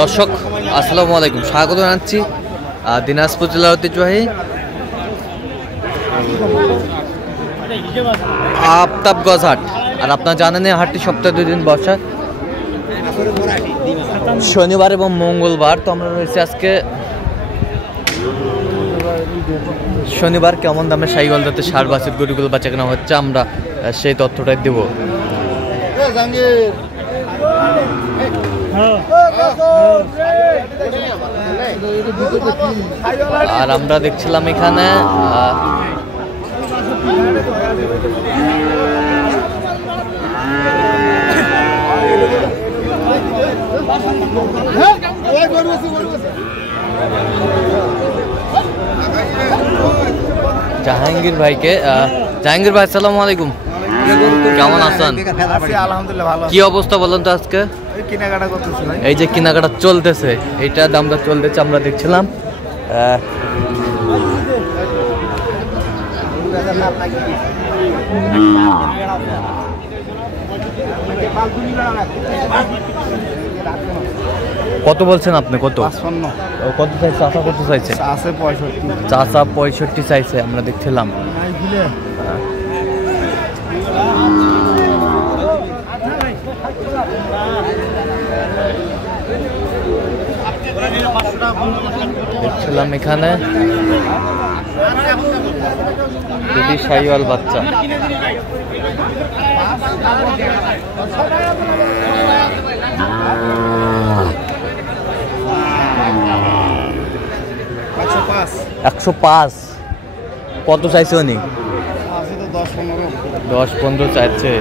দর্শক আসসালামু আলাইকুম, স্বাগত জানাচ্ছি দিনাজপুর জেলার ঐতিহ্যবাহী আফতাবগঞ্জ হাট। আর আপনারা জানেন এই হাটটি সপ্তাহে 2 দিন বসে, শনিবার এবং মঙ্গলবার। তো আমরা রয়েছে আজকে শনিবার। কেমন দামে শাহিওয়াল জাতের ষাঁড় বাছুর গরুগুলো বাচ্চা কেনা হচ্ছে, আমরা সেই তথ্যটাই দেব। আর আমরা দেখছিলাম এখানে জাহাঙ্গীর ভাইকে। জাহাঙ্গীর ভাই আসসালামু আলাইকুম, কেমন আছেন? আলহামদুলিল্লাহ ভালো। কি অবস্থা বলেন তো আজকে? কেনাকাটা করতেছি ভাই। এই যে কেনাকাটা চলতেছে, এইটা দামটা চলতেছে, আমরা দেখছিলাম। কত বলছেন আপনি? কত কত চাইছে? চাচা কত চাইছে? চাচা 65 চাইছে, আমরা দেখছিলাম। দেখছিলাম এখানে দিদি শাহিওয়াল বাচ্চা। $105 কত চাইছে উনি? 10-15 চাইছে।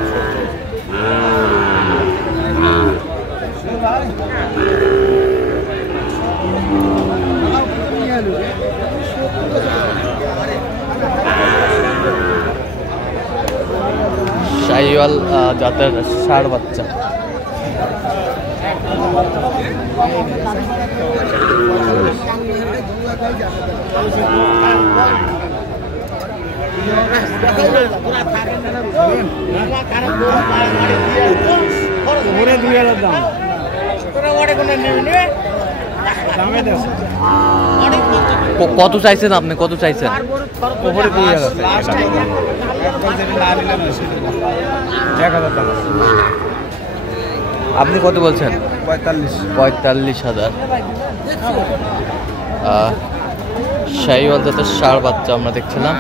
শাহিওয়াল জাতের ষাঁড় বাচ্চা। কত চাইছেন আপনি? কত চাইছেন? আপনি কত বলছেন? 45,000। শাহিওয়াল জাতের ষাঁড় বাচ্চা আমরা দেখছিলাম।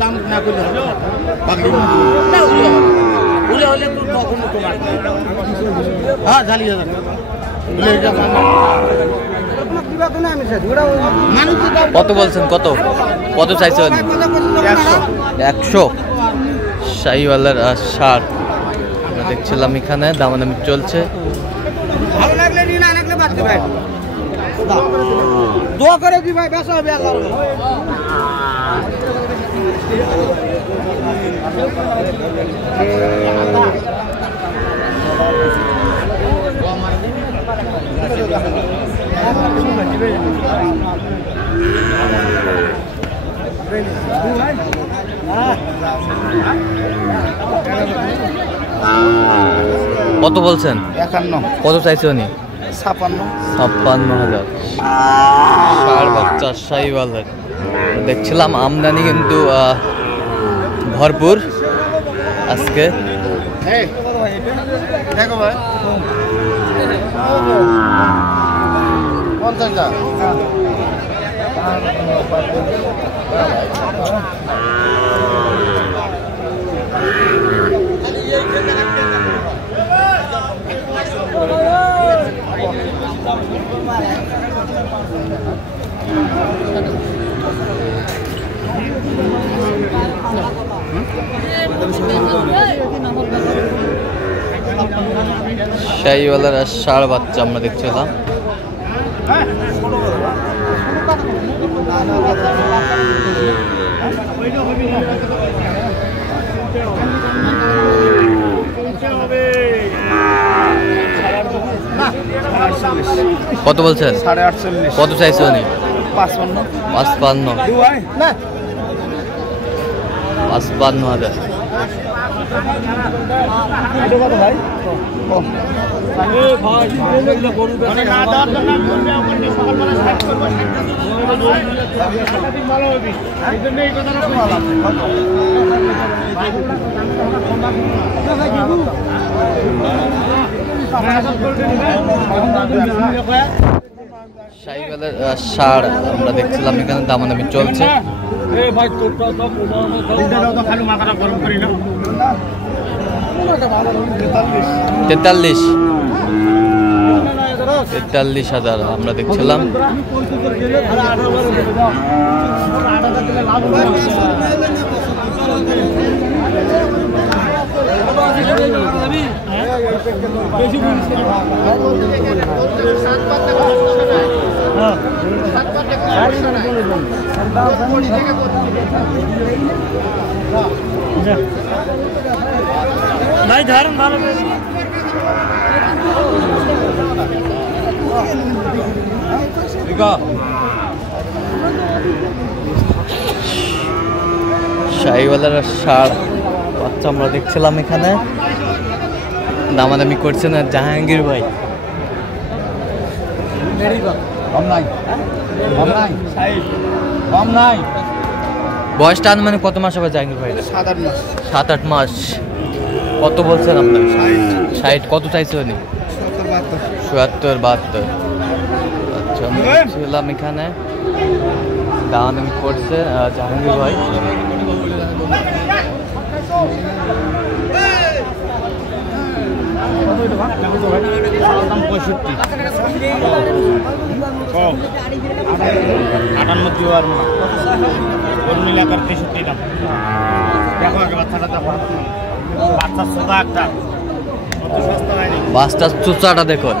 দাম না করলে হলে হ্যাঁ ঝালিয়ে কত বলছেন? কত কত চাইছেন? 100 শাহিওয়ালের ষাঁড় আমরা দেখছিলাম এখানে, দামাদামি চলছে। ভালো লাগলে নিন, না লাগলে বাদ ভাই। দোয়া করে দি ভাই, বেশি হবে আল্লাহ। কত বলছেন? 51। কত চাইছে উনি? 56,000। ষাঁড় বাচ্চা শাহিওয়ালের দেখছিলাম। আমদানি কিন্তু ভরপুর আজকে। দেখো ভাই 50। শাহিওয়ালার ষাঁড় বাচ্চা আমরা দেখছিলাম। কত বলছেন? 48,000। কত চাইছো নি? 55। 55। 55,000। শাহিওয়ালের ষাঁড় আমরা দেখছিলাম এখানে দামাদামি চলছে। 43,000 আমরা দেখছিলাম। শাহিওয়ালার ষাঁড় বাচ্চা আমরা দেখছিলাম এখানে দামাদামি করছেন আর জাহাঙ্গীর ভাই। বয়সটা মানে কত মাস হবে জাহাঙ্গীর ভাই? 7-8 মাস। কত বলছেন আপনার? 60। কত চাইছে উনি? 70-72। আচ্ছা আমরা দেখছিলাম এখানে দামাদামি করছে জাহাঙ্গীর ভাই। বাচ্চা চুচাটা দেখুন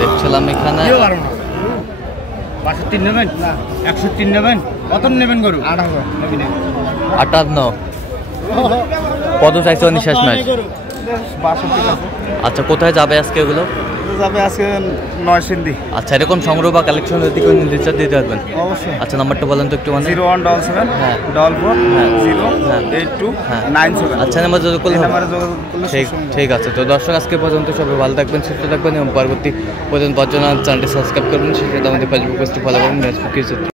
দেখছিলাম এখানে। 65 নেবেন? 103 নেবেন? কত নেবেন গরু? 58। কত চাইছো নিঃশ্বাস ম্যাচ? 62। আচ্ছা কোথায় যাবে আজকে এগুলো? যাবে আজকে নয়সিন্দি। আচ্ছা এরকম সংগ্রহ বা কালেকশন যদি কোনো নির্দেশ দিতে পারবেন? অবশ্যই। আচ্ছা নাম্বারটা বলেন তো একটু। 0177 হ্যাঁ 44 হ্যাঁ 082 হ্যাঁ 97। আচ্ছা নাম্বার যোগাযোগ করলে হবে? ঠিক ঠিক। ঠিক আছে। তো দর্শক আজকে পর্যন্ত সবাই ভালো থাকবেন, সুস্থ থাকবেন এবং পরবর্তী পর্যন্ত চ্যানেলটি সাবস্ক্রাইব করবেন। সেক্ষেত্রে আমাদের ফেসবুক পেজটি ফলো করবেন।